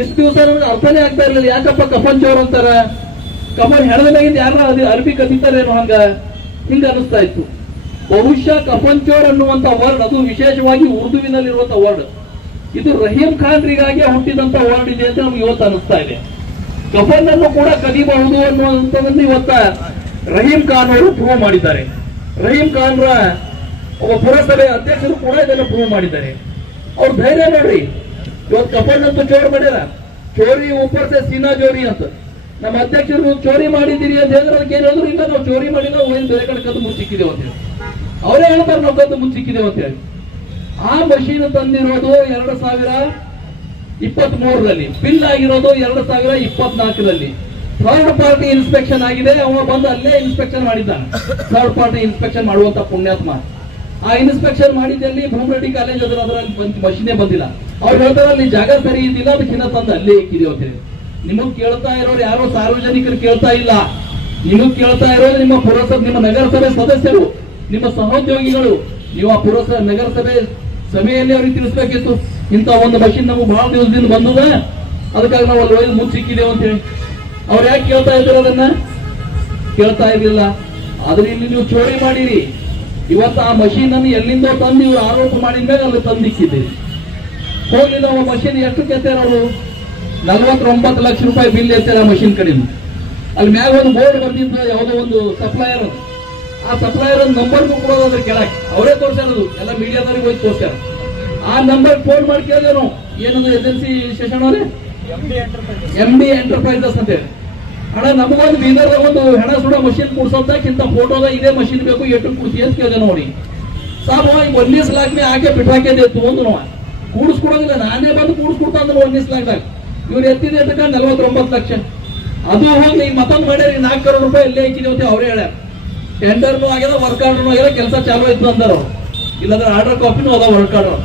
ಇಷ್ಟು ದಿವಸ ನಮ್ಗೆ ಅರ್ಥನೇ ಆಗ್ತಾ ಇರ್ಲಿಲ್ಲ. ಯಾಕಪ್ಪ ಕಫನ್ ಚೋರ್ ಅಂತಾರ? ಕಫನ್ ಹೆಣದ ಮ್ಯಾಗಿಂದ ಯಾರ ಅರ್ಬಿ ಕದೀತಾರೇನೋ ಹಂಗ? ಹಿಂಗ ಅನಿಸ್ತಾ ಇತ್ತು. ಬಹುಶಃ ಕಫನ್ ಚೋರ್ ಅನ್ನುವಂತ ವರ್ಡ್ ಅದು ವಿಶೇಷವಾಗಿ ಉರ್ದುವಿನಲ್ಲಿರುವಂತ ವರ್ಡ್ ಇದು ರಹೀಂ ಖಾನ್ರಿಗಾಗಿ ಹುಟ್ಟಿದಂತ ವರ್ಡ್ ಇದೆ ಅಂತ ನಮ್ಗೆ ಇವತ್ತು ಅನಿಸ್ತಾ ಇದೆ. ಕಫನ್ ಅನ್ನು ಕೂಡ ಕದಿಬಹುದು ಅನ್ನುವಂಥದ್ದನ್ನು ಇವತ್ತ ರಹೀಂ ಖಾನ್ ಅವರು ಪ್ರೂವ್ ಮಾಡಿದ್ದಾರೆ. ರಹೀಂ ಖಾನ್ರ ಒಬ್ಬ ಪುರಸಭೆ ಅಧ್ಯಕ್ಷರು ಕೂಡ ಇದನ್ನು ಪ್ರೂವ್ ಮಾಡಿದ್ದಾರೆ. ಅವ್ರು ಧೈರ್ಯ ನೋಡ್ರಿ. ಇವತ್ತು ಅಂತೂ ಚೋರ್ ಮಾಡ್ಯಾರ ಚೋರಿ ಉಪ್ಪರ್ಸೆ ಸೀನಾ ಜೋರಿ ಅಂತ. ನಮ್ಮ ಅಧ್ಯಕ್ಷರು ಚೋರಿ ಮಾಡಿದ್ದೀರಿ ಅಂತ ಹೇಳಿದ್ರೆ ಅದಕ್ಕೆ ಏನು ಇಲ್ಲ, ನಾವು ಚೋರಿ ಮಾಡಿಲ್ಲ ಹೋಗಿ ಬೇರೆ ಕಡೆ ಕದ್ದು ಮುಚ್ಚಿಕ್ಕಿದ್ದೇವೆ ಅಂತ ಹೇಳಿ. ಅವರೇ ಹೇಳ್ತಾರೆ, ನಾವು ಕದ್ದು ಮುಚ್ಚಿಕ್ಕಿದ್ದೇವೆ ಅಂತ ಹೇಳಿ. ಆ ಮಷೀನ್ ತಂದಿರೋದು ಎರಡು ಸಾವಿರ ಇಪ್ಪತ್ತ್ ಮೂರರಲ್ಲಿ ಬಿಲ್ ಆಗಿರೋದು ಎರಡು ಸಾವಿರ ಇಪ್ಪತ್ನಾಲ್ಕರಲ್ಲಿ. ಥರ್ಡ್ ಪಾರ್ಟಿ ಇನ್ಸ್ಪೆಕ್ಷನ್ ಆಗಿದೆ, ಅವ ಬಂದು ಅಲ್ಲೇ ಇನ್ಸ್ಪೆಕ್ಷನ್ ಮಾಡಿದ್ದಾನೆ. ಥರ್ಡ್ ಪಾರ್ಟಿ ಇನ್ಸ್ಪೆಕ್ಷನ್ ಮಾಡುವಂತ ಪುಣ್ಯಾತ್ಮ. ಆ ಇನ್ಸ್ಪೆಕ್ಷನ್ ಮಾಡಿದ್ದಲ್ಲಿ ಭೂಮರೆಡ್ಡಿ ಕಾಲೇಜ್ ಅದರ ಅದರಲ್ಲಿ ಮಷೀನೇ ಬಂದಿಲ್ಲ. ಅವ್ರು ಹೇಳ್ತಾರೆ ಅಲ್ಲಿ ಜಾಗ ಸರಿ ಇದ್ದಿಲ್ಲ ಅದಕ್ಕಿಂತ ತಂದು ಅಲ್ಲೇ ಇಕ್ಕಿದೆ ಅಂತ ಹೇಳಿ. ನಿಮಗ್ ಕೇಳ್ತಾ ಇರೋರು ಯಾರೋ ಸಾರ್ವಜನಿಕರು ಕೇಳ್ತಾ ಇಲ್ಲ. ನಿಮಗ್ ಕೇಳ್ತಾ ಇರೋದು ನಿಮ್ಮ ಪುರಸಭೆ ನಿಮ್ಮ ನಗರಸಭೆ ಸದಸ್ಯರು, ನಿಮ್ಮ ಸಹೋದ್ಯೋಗಿಗಳು. ನೀವು ಆ ಪುರಸಭೆ ನಗರಸಭೆ ಸಭೆಯಲ್ಲಿ ಅವ್ರಿಗೆ ತಿಳಿಸ್ಬೇಕಿತ್ತು ಇಂಥ ಒಂದು ಮಷಿನ್ ನಮಗೆ ಬಹಳ ದಿವಸದಿಂದ ಬಂದದ. ಅದಕ್ಕಾಗಿ ನಾವು ಅಲ್ಲಿ ಒಯ್ದು ಮುಚ್ಚಿಕ್ಕಿದ್ದೇವೆ ಅಂತ ಹೇಳಿ. ಅವ್ರು ಯಾಕೆ ಕೇಳ್ತಾ ಇದ್ರು ಅದನ್ನ? ಕೇಳ್ತಾ ಇರ್ಲಿಲ್ಲ. ಆದ್ರೆ ಇಲ್ಲಿ ನೀವು ಚೋರಿ ಮಾಡಿರಿ. ಇವತ್ತು ಆ ಮಷೀನ್ ಅನ್ನು ಎಲ್ಲಿಂದೋ ತಂದು ಇವ್ರು ಆರೋಪ ಮಾಡಿದ ಮೇಲೆ ಅಲ್ಲಿ ತಂದಿಕ್ಕಿದ್ದೀರಿ. ಹೋಗ್ಲಿ ಮಷಿನ್ ಮಷೀನ್ ಎಷ್ಟು ಕೆತ್ತಾರ ಅವರು ನಲವತ್ತೊಂಬತ್ತು ಲಕ್ಷ ರೂಪಾಯಿ ಬಿಲ್ ಎತ್ತಾರ ಆ ಮಷೀನ್ ಕಡಿಮೆ ಅಲ್ಲಿ ಮ್ಯಾಗ ಒಂದು ಬೋರ್ಡ್ ಬಂದಿದ್ದ ಯಾವುದೋ ಒಂದು ಸಪ್ಲೈಯರ್ ಆ ಸಪ್ಲೈಯರ್ ನಂಬರ್ ಕೊಡೋದು ಅದ್ರ ಕೆಳಗೆ. ಅವರೇ ತೋರ್ಸ್ಯಾರದು ಎಲ್ಲ ಮೀಡಿಯಾದವ್ರಿಗೆ ಹೋಗಿ ತೋರ್ಸ್ಯಾರ. ಆ ನಂಬರ್ ಫೋನ್ ಮಾಡಿ ಕೇಳಿದೆ ನಾವು. ಏನದು ಎಸ್ ಎಲ್ ಸಿ ಶೇಷನ್ ಅವರೇ ಎಂ ಡಿ ಎಂಟರ್ಪ್ರೈಸಸ್ ಅಂತ ಹೇಳಿ. ಅಣ್ಣ ನಮಗೊಂದು ಬೀದರ್ದಾಗ ಒಂದು ಹೆಣ ಸುಡೋ ಮಷಿನ್ ಕೂಡ್ಸೋದಕ್ಕಿಂತ ಫೋಟೋದ ಇದೇ ಮಷಿನ್ ಬೇಕು ಎಷ್ಟು ಕುಡ್ಸಿ ಅಂತ ಕೇಳಿದೆ ನೋಡಿ. ಸಾಬ್ ಈಗ ಒಂದೇ ಸಲಾಕ್ನೆ ಹಾಕಿ ಬಿಟ್ಟಾಕಿದೆ ಒಂದು ನಾವು ಕೂಡಿಸ್ಕೊಡೋದಿಲ್ಲ, ನಾನೇ ಬಂದು ಕೂಡಿಸ್ಕೊಡ್ತಾ ಅಂದ್ರೆ ಒಂದಿಸ್ ಸಲಾಕ್ದಾಗ ಇವ್ರು ಎತ್ತಿದೆ ಅಂತಕ್ಕ ನಲ್ವತ್ತೊಂಬತ್ತು ಲಕ್ಷ. ಅದು ಹೋಗಿ ನೀವು ಮತ್ತೊಂದು ಮಾಡ್ಯಾರ ನಾಲ್ಕು ಕರೋಡ್ ರೂಪಾಯಿ ಎಲ್ಲೇ ಹಾಕಿದೀವಿ ಅಂತ ಅವ್ರೇ ಹೇಳ್ಯಾರ. ಟೆಂಡರ್ನು ಆಗ್ಯದ ವರ್ಕ್ ಆರ್ಡರ್ನು ಆಗ್ಯದ, ಕೆಲಸ ಚಾಲೂ ಆಯ್ತು ಅಂದರು. ಇಲ್ಲಾಂದ್ರೆ ಆರ್ಡರ್ ಕಾಪಿನೂ ಅದ ವರ್ಕ್ ಆರ್ಡರ್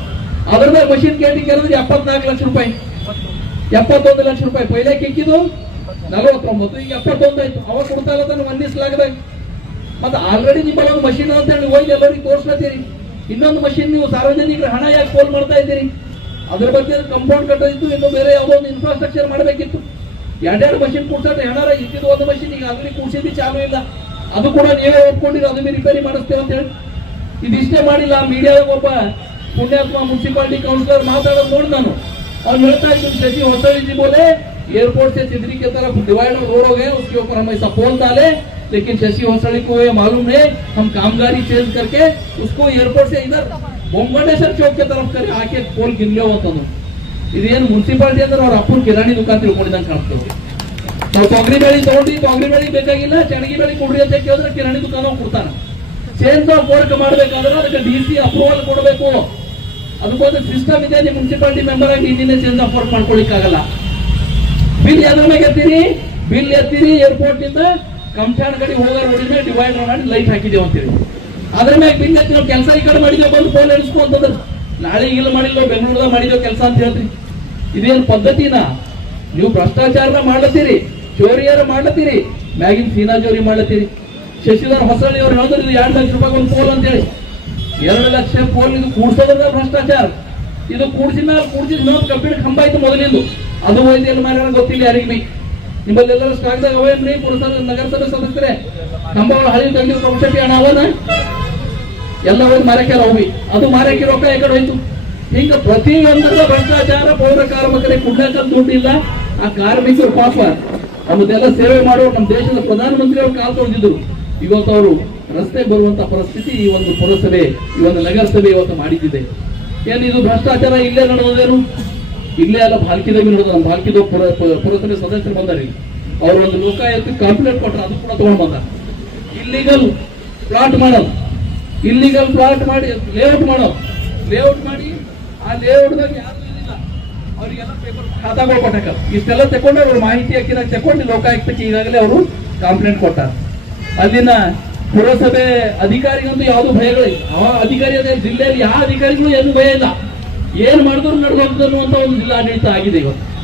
ಅದ್ರದಾಗ ಮಷಿನ್ ಕೇಟಿ ಕೇಳಿದ್ರೆ ಎಪ್ಪತ್ನಾಲ್ಕು ಲಕ್ಷ ರೂಪಾಯಿ. ಎಪ್ಪತ್ತೊಂದು ಲಕ್ಷ ರೂಪಾಯಿ. ಪೈಲೆ ಕಿಕ್ಕಿದ್ದು ನಲವತ್ತೊಂಬತ್ತು. ಈಗ ಎಪ್ಪತ್ತೊಂದು ಆಯ್ತು. ಅವಾಗ ಕೊಡ್ತಾ ಇಲ್ಲ ತಾನೆ ಒಂದೇ ಮತ್ತೆ ಆಲ್ರೆಡಿ ನಿಮ್ಮಲ್ಲಿ ಒಂದು ಮಷಿನ್ ಅಂತ ಹೇಳಿ ಹೋಗಿ ಎಲ್ಲರಿಗೆ ತೋರಿಸ್ಲತ್ತೀರಿ. ಇನ್ನೊಂದು ಮಷಿನ್ ನೀವು ಸಾರ್ವಜನಿಕರ ಹಣ ಯಾಕೆ ಪೋಲ್ ಮಾಡ್ತಾ ಇದ್ದೀರಿ? ಅದ್ರ ಬಗ್ಗೆ ಕಂಪೌಂಡ್ ಕಟ್ಟೋದಿತ್ತು, ಇನ್ನು ಬೇರೆ ಯಾವುದೋ ಒಂದು ಇನ್ಫ್ರಾಸ್ಟ್ರಕ್ಚರ್ ಮಾಡಬೇಕಿತ್ತು. ಎರಡೆರಡು ಮಷಿನ್ ಕೂಡ್ಸೋದು ಏನಾರ ಇದ್ದಿದ್ದು ಒಂದು ಮಷಿನ್ ಈಗ ಅಲ್ಲಿ ಕೂಡಿಸಿದ್ದು ಚಾಲೂ ಇಲ್ಲ. ಅದು ಕೂಡ ನೀವೇ ಒಪ್ಕೊಂಡಿರೋ, ಅದು ರಿಪೇರಿ ಮಾಡಿಸ್ತೇವೆ ಅಂತ ಹೇಳಿ. ಇದಿಷ್ಟೇ ಮಾಡಿಲ್ಲ ಮೀಡಿಯಾದಾಗ ಒಬ್ಬ ಪುಣ್ಯಾತ್ಮ ಮುನ್ಸಿಪಾಲಿಟಿ ಕೌನ್ಸಿಲರ್ ಮಾತಾಡೋದು ನೋಡಿ ನಾನು. ಅವ್ನು ಹೇಳ್ತಾ ಇದ್ದೀನಿ ಶಶಿ ಹೊಸ ಬೋಲೆ एयरपोर्ट से चिदरी की तरफ डिवाइडर रोड हो गए उसके ऊपर हम ऐसा पोल डाले लेकिन शशि होसड़ी को ये मालूम है हम कामगारी चेंज करके उसको एयरपोर्ट से इधर बोमगंडेश्वर चौक की तरफ करे आके पोल ಗಿನ್ಲೆ ಹೋಗ್ತನು ಇದೇನು ಮುನ್ಸಿಪಾಲಿಟಿ ಅಂದ್ರೆ ಅವ್ರ ಅಪ್ಪನ ಕಿರಾಣಿ ದುಕಾನ್ ತಿಳ್ಕೊಂಡಿದಂಗೆ ಕಾಣ್ತೇವೆ ನಾವು ತೊಗರಿ ಬೆಳಿ ತಗೊಂಡು ತೊಗರಿ ಬೆಳಿ ಬೇಕಾಗಿಲ್ಲ ಚಣಗಿ ಬೆಳಿ ಕೊಡ್ರಿ ಅಂತ ಕೇಳಿದ್ರೆ ಕಿರಾಣಿ ದುಕಾನ ಕೊಡ್ತಾನೆ ಚೇಂಜ್ ಆಫ್ ವರ್ಕ್ ಮಾಡ್ಬೇಕಾದ್ರೆ ಅದಕ್ಕೆ ಡಿ ಸಿ ಅಪ್ರೂವಲ್ ಕೊಡಬೇಕು ಅದಕ್ಕೊಂದು ಸಿಸ್ಟಮ್ ಇದೆ ನಿಮ್ಮ ಮುನ್ಸಿಪಾಲಿಟಿ ಮೆಂಬರ್ ಆಗಿ ಇಂದಿನ ಚೇಂಜ್ ಆಫ್ ವರ್ಕ್ ಮಾಡ್ಕೊಳಿಕ್ಕಾಗಲ್ಲ ಬಿಲ್ ಎದ್ರ ಮೇಲೆ ಎತ್ತೀರಿ ಬಿಲ್ ಎತ್ತೀರಿ ಏರ್ಪೋರ್ಟ್ ಇಂದ ಕಂಠಾಣ ಕಡೆ ಹೋಗೋ ರೋಡಿನ ಡಿವೈಡರ್ ಮಾಡಿ ಲೈಟ್ ಹಾಕಿದೇವು ಅಂತೀರಿ. ಅದ್ರ ಮ್ಯಾಗ ಬಿಲ್ ಎತ್ತಿ ನಾವು ಕೆಲಸ ಈ ಕಡೆ ಮಾಡಿದೇವು, ಬಂದು ಫೋನ್ ಎಣಿಸ್ಕೊ ಅಂತಂದ್ರೆ. ನಾಳೆ ಇಲ್ಲ ಮಾಡಿಲ್ಲ, ಬೆಂಗಳೂರದಾಗ ಮಾಡಿದೇವು ಕೆಲಸ ಅಂತ ಹೇಳ್ರಿ. ಇದೇನು ಪದ್ಧತಿನ? ನೀವು ಭ್ರಷ್ಟಾಚಾರನ ಮಾಡ್ಲತ್ತೀರಿ, ಚೋರಿಯಾರ ಮಾಡ್ಲತ್ತೀರಿ, ಮ್ಯಾಗಿನ ಸೀನಾ ಚೋರಿ ಮಾಡ್ಲತ್ತೀರಿ. ಶಶಿಧರ್ ಹೊಸಳ್ಳಿ ಅವ್ರು ಹೇಳಿದ್ರು, ಇದು ಎರಡು ಲಕ್ಷ ರೂಪಾಯಿ ಒಂದು ಪೋಲ್ ಅಂತೇಳಿ. ಎರಡು ಲಕ್ಷ ಪೋಲ್ ಇದು ಕೂಡ್ಸೋದ್ರ ಭ್ರಷ್ಟಾಚಾರ. ಇದು ಕೂಡಿಸಿದ ಕೂಡ್ಸಿದ ಇನ್ನೊಂದು ಕಬ್ಬಿಣ ಕಂಬ ಆಯ್ತು ಮೊದಲಿಂದು. ಅದು ಹೋಯ್ತು ಎಲ್ಲಿ ಮಾಡ್ಯಾರ ಗೊತ್ತಿಲ್ಲ ಯಾರಿಗೆ ಎಲ್ಲರೂ ಸ್ಟಾಕ್ದಾಗ ಅವೇನ್ರಿ ಪುರಸಭೆ, ನಗರಸಭೆ ಸದಸ್ಯರೇ. ಕಂಬಗಳು ಹಳಿ ತಂದಿರೋ ಕೌಶಲ್ಯ ಹಣ ಅವನ. ಎಲ್ಲ ಹೋಗಿ ಮಾರಕ್ಯಾರ ಹೋಗಿ ಅದು ಮಾರಕ್ಕೆ ರೊಕ್ಕ ಯಾಕಡೆ ಕಡೆ ಹೋಯ್ತು. ಹಿಂಗ ಪ್ರತಿಯೊಂದರ ಭ್ರಷ್ಟಾಚಾರ, ಪೌರ ಕಾರ್ಮಿಕರಿಗೆ ಕುಡ್ಲಕ್ಕ ದುಡ್ಡಿಲ್ಲ ಆ ಕಾರ್ಮಿಕರು ಪಾಪ. ನಮ್ಮದೆಲ್ಲ ಸೇವೆ ಮಾಡುವ ನಮ್ಮ ದೇಶದ ಪ್ರಧಾನಮಂತ್ರಿ ಅವರು ಕಾಲ್ ತೊಳೆದಿದ್ರು. ಇವತ್ತು ಅವರು ರಸ್ತೆ ಬರುವಂತ ಪರಿಸ್ಥಿತಿ ಈ ಒಂದು ಪುರಸಭೆ, ಈ ಒಂದು ನಗರಸಭೆ ಇವತ್ತು ಮಾಡಿದ್ದಿದೆ. ಏನಿದು ಭ್ರಷ್ಟಾಚಾರ ಇಲ್ಲೇ ನಡೆಯೋದೇನು ಇಲ್ಲೇ ಅಲ್ಲ ಭಾಲ್ಕಿದಾಗ ನೋಡಿದ ನಮ್ಮ ಭಾಲ್ಕಿದ ಪುರ ಪುರ- ಪುರಸಭೆ ಸದಸ್ಯರು ಬಂದಾರಿ. ಅವ್ರು ಒಂದು ಲೋಕಾಯುಕ್ತ ಕಂಪ್ಲೇಂಟ್ ಕೊಟ್ಟರು ಅದು ಕೂಡ ತಗೊಂಡ್ ಬಂದ. ಇಲ್ಲಿಗಲ್ ಪ್ಲಾಟ್ ಮಾಡೋದು ಇಲ್ಲಿಗಲ್ ಪ್ಲಾಟ್ ಮಾಡಿ ಲೇಔಟ್ ಮಾಡೋದು ಲೇಔಟ್ ಮಾಡಿ, ಆ ಲೇಔಟ್ದಾಗ ಯಾರು ಇಲ್ಲ ಅವರಿಗೆಲ್ಲ ಪೇಪರ್ ಖಾತಾಗಳು ಕೊಟ್ಟಾಕ ಇಷ್ಟೆಲ್ಲ ತಗೊಂಡು ಅವ್ರ. ಮಾಹಿತಿ ಹಾಕಿದಾಗ ತಗೊಂಡು ಲೋಕಾಯುಕ್ತಕ್ಕೆ ಈಗಾಗಲೇ ಅವರು ಕಂಪ್ಲೇಂಟ್ ಕೊಟ್ಟಾರ. ಅಲ್ಲಿನ ಪುರಸಭೆ ಅಧಿಕಾರಿಗಂತೂ ಯಾವುದು ಭಯಗಳಿಲ್ಲ. ಆ ಅಧಿಕಾರಿ ಅದೇ, ಜಿಲ್ಲೆಯಲ್ಲಿ ಯಾವ ಅಧಿಕಾರಿಗಳು ಏನು ಭಯ ಇಲ್ಲ. ಏನ್ ಮಾಡಿದ್ರು ನಡೆದು ಅಂತ ಒಂದು ಜಿಲ್ಲಾಡಳಿತ ಆಗಿದೆ ಇವತ್ತು.